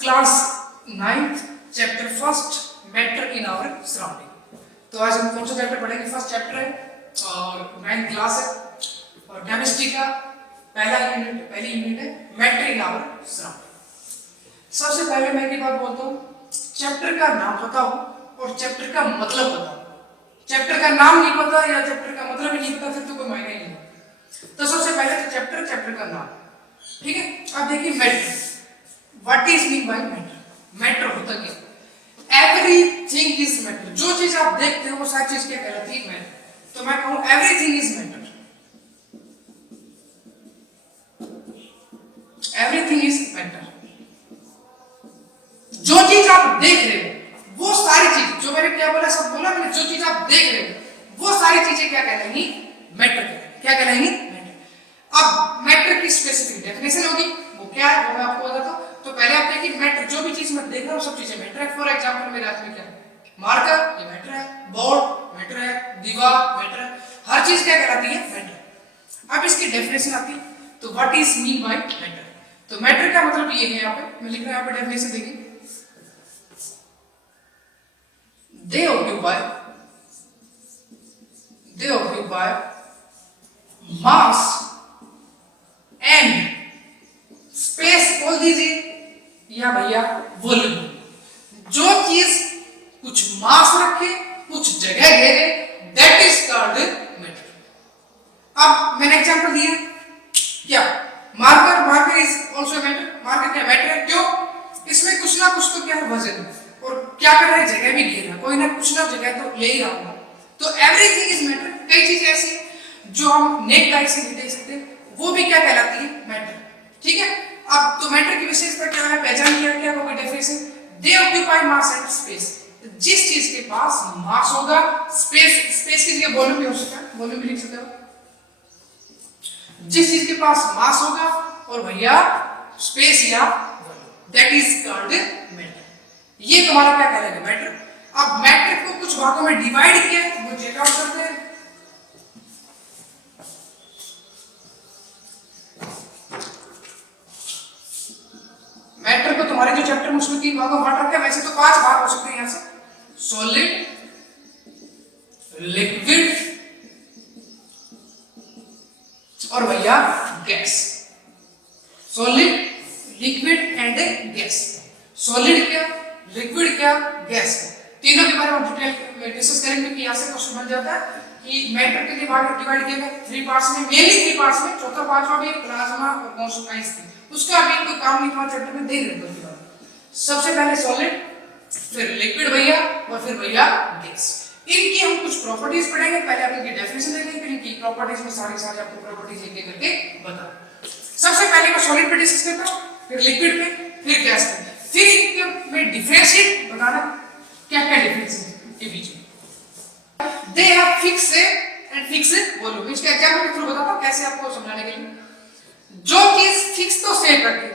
Class 9th chapter first matter in our surrounding. तो आज हम कौन सा चैप्टर पढ़ेंगे? फर्स्ट चैप्टर है और 9th क्लास है और केमिस्ट्री का पहली यूनिट है मैटर इन आवर सराउंडिंग। सबसे पहले मैं एक बात बोलता हूँ, चैप्टर का नाम पता हो और चैप्टर का मतलब पता हो। चैप्टर का नाम नहीं पता या चैप्टर का मतलब ही नहीं पता फिर तो कोई मायने नहीं है। तो सबसे पहले तो चैप्टर का नाम, ठीक है। अब देखिए matter, what is mean by matter? Matter होता क्या? Everything is matter. जो चीज आप देखते हो वो सारी चीज क्या कहलाती है? मैटर। तो मैं कहूं everything is matter. Everything is matter. जो चीज आप देख रहे हो वो सारी चीज, जो मैंने क्या बोला सब बोला मैंने, जो चीज आप देख रहे हो वो सारी चीजें क्या कहलाएंगी? मैटर। क्या कहलाएंगी? मैटर। अब मैटर की स्पेसिफिक डेफिनेशन होगी, वो क्या है वो मैं आपको बताता हूं। तो पहले आप देखिए मैटर, जो भी चीज मैं देख रहा हूं सब चीजें मैटर है। फॉर एग्जांपल मेरे हाथ में क्या है? मार्कर, ये मैटर है। बोर्ड मैटर है, दीवार मैटर है। हर चीज क्या कहलाती है? मैटर। अब इसकी डेफिनेशन आती है, तो what is mean by matter? तो मैटर का मतलब ये है, यहाँ पे मैं लिख रहा हूं, यहाँ पे डेफिनेशन देखिए, they occupy mass and space बोल दीजिए या भैया वॉल्यूम। जो चीज कुछ मास रखे, कुछ जगह घेरे, दैट इज कॉल्ड मैटर। अब मैंने एग्जांपल दिया क्या? Marker is also matter. Marker क्या मैटर है? क्यों? इसमें कुछ ना कुछ तो क्या है? वजन, और क्या कर रहा है? जगह भी घेरा, कोई ना कुछ ना जगह तो ले ही रहा होगा। तो एवरीथिंग इज मैटर। कई चीजें ऐसी जो हम नेक लाइट से नहीं देख सकते, वो भी क्या कहलाती है? मैटर। ठीक है। अब तो मैटर की विशेषता क्या है? पहचान किया क्या होगा? Definition, they occupy mass and space. जिस चीज के पास मास होगा, स्पेस की जगह वॉल्यूम भी हो सकता है, वॉल्यूम भी लिख सकते हो। जिस चीज के पास मास होगा और भैया स्पेस या volume, that is called matter. ये तुम्हारा क्या कहलाएगा? मैटर। अब मैटर को कुछ भागों में डिवाइड किया है, वो चेक आउट करते हैं। मैटर को तुम्हारे जो चैप्टर में उसमें 3 भागों में बांट रखा है। वैसे तो 5 भाग हो सकते हैं यहां से, सॉलिड, लिक्विड और भैया gas. Solid, liquid and gas. Solid क्या, लिक्विड क्या, गैस क्या, तीनों के बारे में डिटेल में डिस्कस करेंगे कि यहां से क्वेश्चन बन जाता है कि मैटर के लिए भाग डिवाइड किया गया 3 पार्ट्स में, मेनली 3 पार्ट्स में। चौथा पांचवा भी प्लाज्मा और कॉन्सोनाइज थी, उसका अभी कोई काम नहीं था चैप्टर में, दे रहे थे। सबसे पहले सॉलिड, फिर लिक्विड भैया और फिर भैया गैस। इनकी हम कुछ प्रॉपर्टीज पढ़ेंगे। पहले आप इनकी डेफिनेशन देखेंगे, फिर इनकी प्रॉपर्टीज में सारी आपको प्रॉपर्टीज एक एक करके बता। सबसे पहले मैं सॉलिड पे डिस्कस करता हूं, फिर लिक्विड पे, फिर गैस पे, फिर इनके में डिफरेंशिएट बताना क्या क्या डिफरेंस है के बीच में। They have fix and fix volume. इसका एग्जांपल के थ्रू बताता हूं कैसे आपको समझाने के लिए। जो चीज फिक्स तो सेम रखे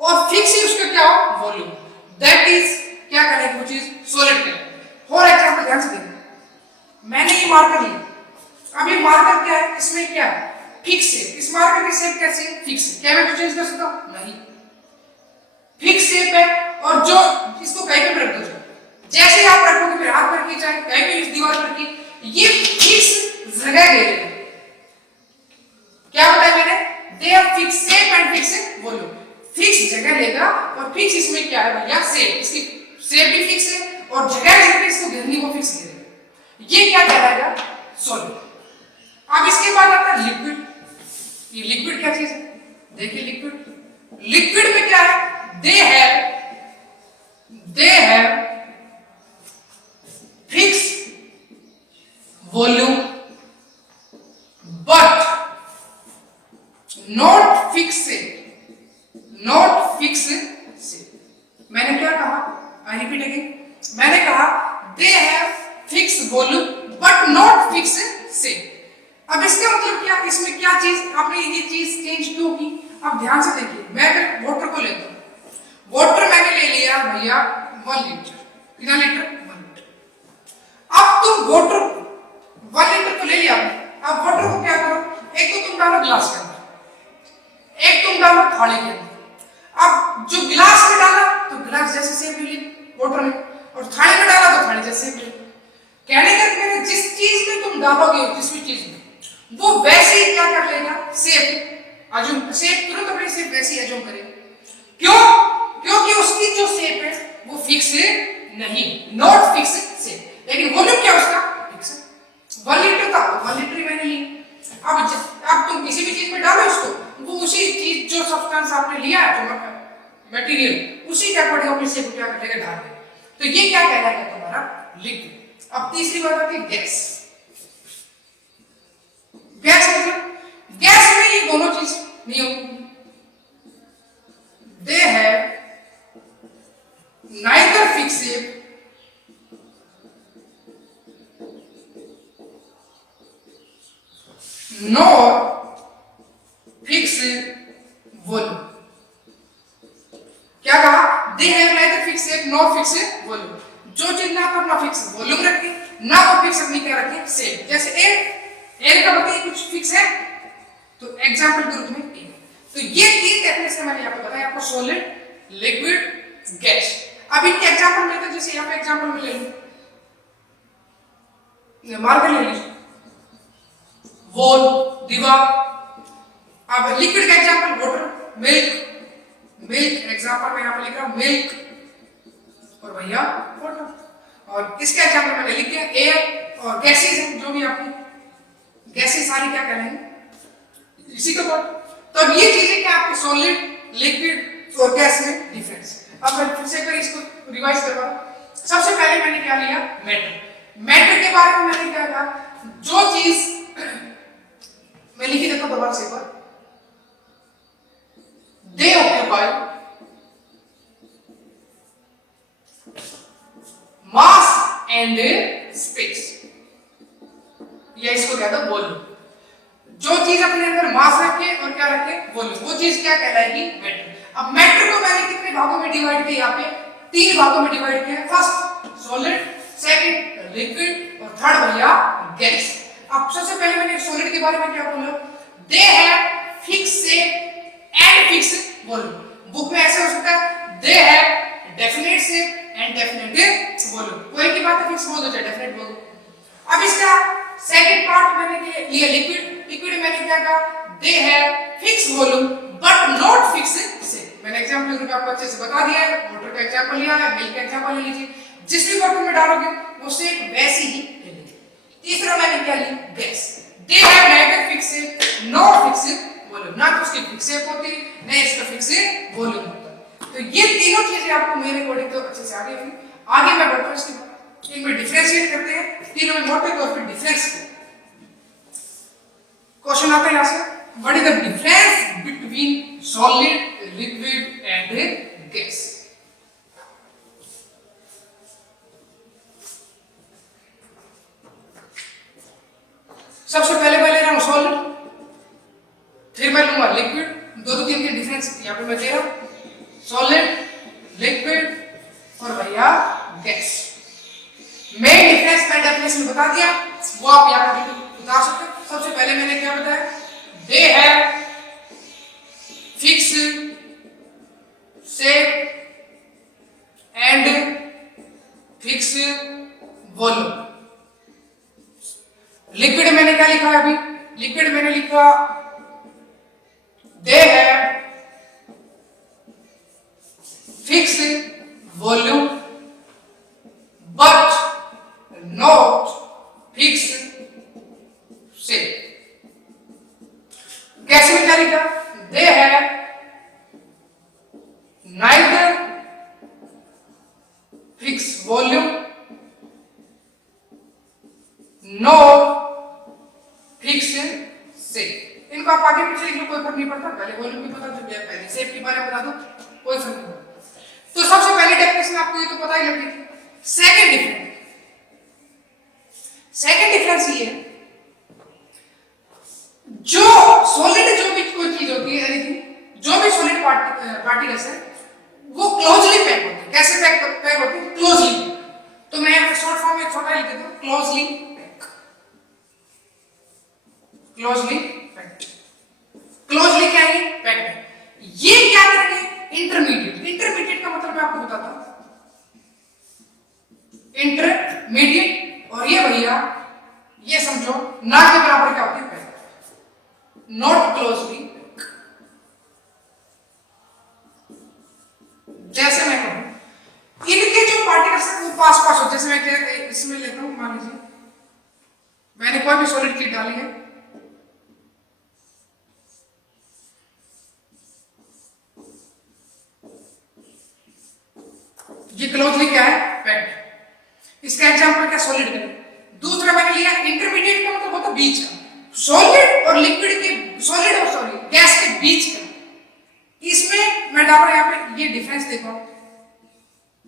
और फिक्स ही उसका क्या हो? वॉल्यूम, दैट इज क्या करेगा वो चीज? सॉलिड करेगा। फॉर एग्जांपल ध्यान से देखो, मैंने ये मार्कर लिया। अब ये मार्कर क्या है? इसमें क्या है? फिक्स है। इस मार्कर की शेप कैसी है? फिक्स है। क्या मैं कुछ चेंज कर सकता हूं? नहीं, फिक्स शेप है। और जो इसको कहीं पे रख दो, जैसे आप रखोगे फिर हाथ पर की चाहे कहीं भी इस दीवार पर की, ये फिक्स जगह घेरेगा। क्या बताया मैंने? They have fix shape and fix volume. Fix जगह लेगा और फिक्स इसमें क्या है भैया? शेप। इसकी शेप भी फिक्स है और जगह जितनी इसको घेरनी वो फिक्स घेरेगा। ये क्या कहलाएगा? सॉलिड। अब इसके बाद आता है लिक्विड। ये लिक्विड क्या चीज है? देखिए लिक्विड में क्या है? They have fix volume but not fix shape. मैंने क्या कहा? आई रिपीट अगेन, मैंने कहा they have fix volume but not fix shape. अब इसका मतलब क्या? इसमें क्या चीज आपने ये चीज चेंज क्यों की? अब ध्यान से देखिए, मैं अगर वाटर को लेता हूं, वाटर मैंने ले लिया भैया 1 लीटर। कितना लीटर? 1 लीटर। अब तुम वाटर 1 लीटर तो ले लिया, अब वाटर को क्या करो? एक तो तुम डालो ग्लास के अंदर, एक तुम डालो थाली के अंदर। अब जो गिलास में डाला तो मटेरियल उसी के अकॉर्डिंग अपने शेप को क्या करेगा, ढाल देगा। तो ये क्या कहलाएगा तुम्हारा, लिक्विड। अब तीसरी बात आती है गैस। गैस मतलब गैस में ये दोनों चीज नहीं होती, they have neither fixed nor fixed volume। क्या कहा, they have neither fixed nor fixed volume. जो चीज ना तो अपना फिक्स वॉल्यूम रखे ना तो फिक्स अपनी क्या रखे, शेप। जैसे एयर का बताइए कुछ फिक्स है, तो एग्जांपल के रूप में एयर। तो ये तीन डेफिनेशन मैंने यहाँ पे बताया आपको, सॉलिड, लिक्विड, गैस। अब इनके एग्जांपल मिलते हैं, जैसे यहाँ पे एग्जांपल में ले लीजिए, मार्कर ले लीजिए, वॉल, दीवार। अब लिक्विड का example water, milk, milk example में यहाँ पे लिख रहा हूं मिल्क, और भैया वाटर। और इसका एग्जांपल मैंने लिख दिया एयर, और गैसेस हैं जो भी आपकी गैसेस सारी क्या कहलाएंगी, इसी का पार्ट। तो अब ये चीजें क्या आपके सॉलिड, लिक्विड और गैस में डिफरेंस। अब मैं फिर से एक बार इसको रिवाइज करवा रहा हूं। सबसे पहले मैंने क्या लिया, मैटर। मैटर के बारे में मैंने क्या कहा, जो चीज मैं लिखी देता हूं दोबारा से एक बार, they occupy mass and space, या इसको कहते हैं वॉल्यूम। जो चीज अपने अंदर मास रखे और क्या रखे, वॉल्यूम, वो चीज क्या कहलाएगी, मैटर। अब मैटर को मैंने कितने भागों में डिवाइड किया, यहाँ पे तीन भागों में डिवाइड किया। फर्स्ट सॉलिड, सेकंड लिक्विड, और थर्ड भैया गैस। अब सबसे पहले मैंने सॉलिड के बारे में क्या बोला, they have fixed shape and fixed volume. Book में ऐसे हो सकता है, they have definite shape and definite volume. कोई की बात है फिक्स बोल दो चाहे डेफिनेट बोल दो। अब इसका सेकंड पार्ट मैंने लिया लिक्विड। लिक्विड मैंने क्या कहा, they have fix volume but not fix shape. मैंने एग्जांपल के रूप में आपको अच्छे से बता दिया है, वाटर का एग्जांपल लिया है, मिल्क का एग्जांपल ले लीजिए। जिस भी बर्तन में डालोगे वो शेप वैसी ही रहेगी। तीसरा मैंने क्या लिया, gas. They have neither fix shape nor fix volume, ना तो उसकी फिक्स शेप होती ना इसका फिक्स वॉल्यूम होता। तो ये तीनों चीजें आपको मेरे अकॉर्डिंग तो अच्छे से आगे होंगी। आगे मैं बढ़ता हूं, इसके इनमें डिफरेंशिएट करते हैं तीनों में मोटे तौर पे डिफरेंस। क्वेश्चन आता है यहां से, what is the difference between solid, liquid and gas. सबसे पहले मैं ले रहा हूं सॉलिड, फिर मैं लूंगा लिक्विड। दो तीन के डिफरेंस यहां पे मैं दे रहा हूं, सॉलिड, लिक्विड और भैया गैस। मेन डिफरेंस मैं डेफिनेशन बता दिया, वो आप यहां पर उतार सकते हो। सबसे पहले मैंने क्या बताया, they have fixed shape and fixed volume. Liquid मैंने क्या लिखा है अभी, लिक्विड मैंने लिखा they have fixed volume but not fixed shape। Gas में क्या लिखा, they have neither fixed volume nor fixed shape। इनको आप आगे पीछे लिख लो, कोई फर्क नहीं पड़ता। पहले वॉल्यूम की पता चल गया, पहले शेप के बारे में बता दो, कोई फर्क नहीं पड़ता। तो सबसे पहले डेफिनेशन आपको ये तो पता ही लगी। सेकंड डिफरेंस ये है, जो सॉलिड जो भी कोई चीज होती है, एनीथिंग जो भी सॉलिड पार्टिकल्स है वो क्लोजली पैक होते हैं। कैसे पैक होते हैं, क्लोजली। तो मैं यहां पे शॉर्ट फॉर्म में छोटा लिख देता हूं, closely pack. Closely pack, closely क्या है, पैक। ये क्या करेंगे, इंटरमीडिएट। इंटरमीडिएट का मतलब मैं आपको बताता हूं, इंटरमीडिएट। और ये भैया ये समझो ना के बराबर क्या होती है, पैक, नॉट क्लोजली। जैसे मैं कहूं इनके जो पार्टिकल्स हैं वो पास पास हो, जैसे मैं इसमें लेता हूं, मान लीजिए मैंने कोई भी सॉलिड चीज डाली है, क्लोजली क्या है, पैक्ड। इसका एग्जांपल क्या, सॉलिड का। दूसरा मैंने लिया इंटरमीडिएट का मतलब होता है बीच का, सॉलिड और लिक्विड के, सॉलिड और सॉरी गैस के बीच का। इसमें मैं डाल रहा यहाँ पे, ये डिफरेंस देखो,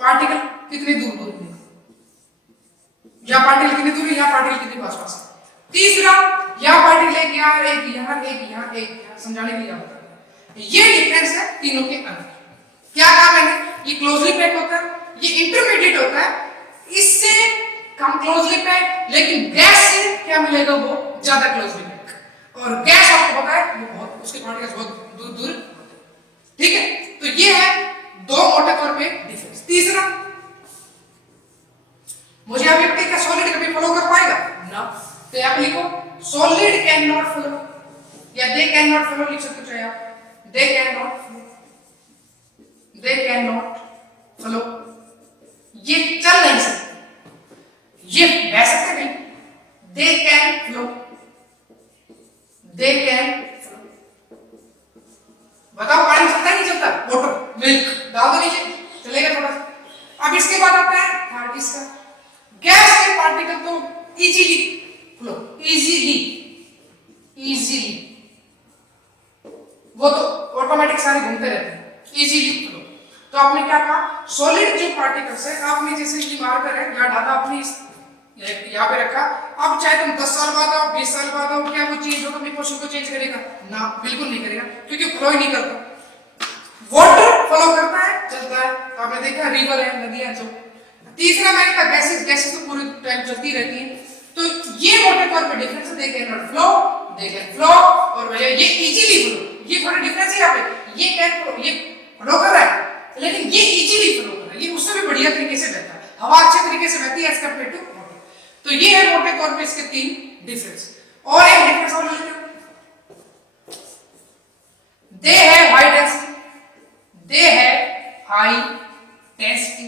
पार्टिकल कितनी दूर दूर है, या पार्टिकल कितनी दूर है, या पार्टिकल कितनी पास पास है। तीसरा, या पार्टिकल एक यहाँ, एक यहाँ, एक यहाँ, एक यहाँ, समझाने के लिए बता रहा। ये डिफरेंस है तीनों के अंदर। क्या कहा मैंने, ये क्लोजली पैक होता है, ये इंटरमीडिएट होता है, इससे कम क्लोजली पैक, लेकिन गैस से क्या मिलेगा, वो ज्यादा क्लोजली पैक। और गैस आपको पता है वो बहुत, उसके पार्टिकल्स बहुत दूर दूर, ठीक है। तो ये है दो मोटे तौर पे डिफरेंस। तीसरा, मुझे अभी पता है क्या सॉलिड कभी फ्लो कर पाएगा ना, तो यहाँ पे लिखो सॉलिड कैन नॉट फ्लो, या दे कैन नॉट फ्लो लिख सकते हो आप, they can not flow, they can not flow, ये चल नहीं सकते, ये बह सकते नहीं, they can flow, they can flow. बताओ पानी चलता नहीं चलता, वाटर मिल्क डाल दो नीचे, चलेगा थोड़ा सा। अब इसके बाद आता है थर्ड, इसका गैस के पार्टिकल तो इजीली फ्लो, इजीली, इजीली, वो तो ऑटोमेटिक सारे घूमते रहते हैं, इजीली फ्लो। तो आपने क्या कहा, सॉलिड जो पार्टिकल्स है, आपने जैसे ये मार्कर है या डाटा आपने यहाँ पे रखा, अब चाहे तुम 10 साल बाद आओ, 20 साल बाद आओ, क्या वो चेंज होगा, अपनी पोजीशन को चेंज करेगा ना, बिल्कुल नहीं करेगा, क्योंकि फ्लो ही नहीं करता। वाटर फ्लो करता है, चलता है, आपने देखा रिवर है, नदियां जो। तीसरा मैंने कहा गैसेस, गैसेस तो पूरे टाइम चलती रहती है। तो ये मोटे तौर पे डिफरेंस है, they can not flow, they can flow, और भैया ये इजीली फ्लो, ये थोड़ा डिफरेंस है यहाँ पे, ये कैन फ्लो, ये फ्लो कर रहा है, लेकिन ये इजीली फ्लो कर रहा है, ये उससे भी बढ़िया तरीके से बहता है, हवा अच्छे तरीके से बहती है एज कंपेयर टू वाटर। तो ये है मोटे तौर पे इसके तीन डिफरेंस। और एक डिफरेंस और ले लो, दे है हाई डेंसिटी, दे है हाई डेंसिटी।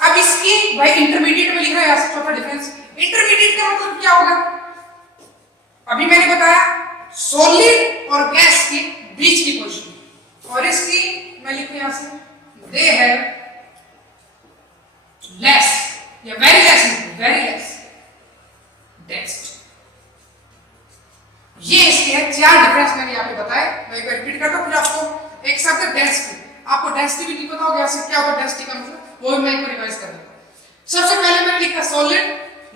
अब इसकी भाई इंटरमीडिएट में लिख रहा है, यहां से चौथा डिफरेंस, इंटरमीडिएट का मतलब क्या होगा, अभी मैंने बताया सॉलिड और गैस के बीच की पोजीशन, और इसकी मैं लिखूं यहां से, दे है लेस या very less, very less density. ये इसके है चार डिफरेंस मैंने यहां पे बताए। मैं एक बार रिपीट करता हूं, फिर आपको एक शब्द डेंसिटी, आपको डेंसिटी भी नहीं पता होगा ऐसे क्या होगा डेंसिटी का मतलब, वो मैं एक बार रिवाइज कर देता हूं। सबसे पहले मैंने लिखा सॉलिड,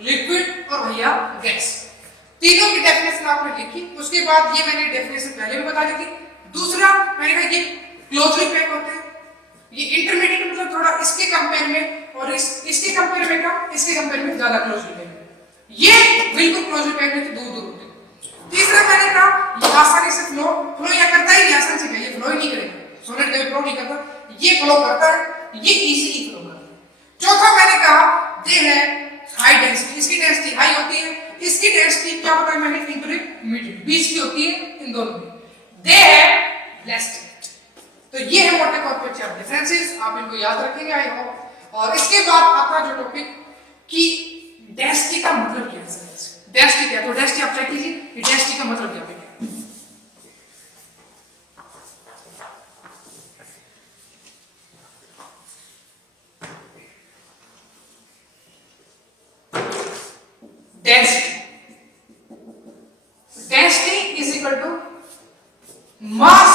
लिक्विड और भैया गैस, तीनों की डेफिनेशन आपने लिखी। उसके बाद ये मैंने डेफिनेशन पहले भी बता दी थी। दूसरा मैंने कहा ये क्लोजली पैक होते हैं, ये इंटरमीडिएट मतलब थोड़ा इसके कंपेयर में, और इसके कंपेयर में कम, इसके कंपेयर में ज्यादा क्लोजली पैक, ये बिल्कुल क्लोजली पैक नहीं, दूर दूर होते। तीसरा मैंने कहा ये आसानी से फ्लो, फ्लो या करता ही नहीं, आसानी से ये फ्लो ही नहीं करेगा, सॉलिड कभी फ्लो नहीं करता, ये फ्लो करता है, ये इजीली फ्लो करता है। चौथा मैंने कहा दे है हाई डेंसिटी, इसकी डेंसिटी हाई होती है, इसकी डेंसिटी क्या होता है मैंने इंटरमीडिएट बीच की होती है, इन दोनों में दे है लेस। तो ये है मोटे तौर पे चार डिफरेंसेस, आप इनको याद रखेंगे आई होप। और इसके बाद आपका जो टॉपिक कि डेंसिटी का मतलब क्या है, डेंसिटी क्या है, तो डेंसिटी आप चेक कीजिए कि डेंसिटी का मतलब क्या है। Density, density is equal to mass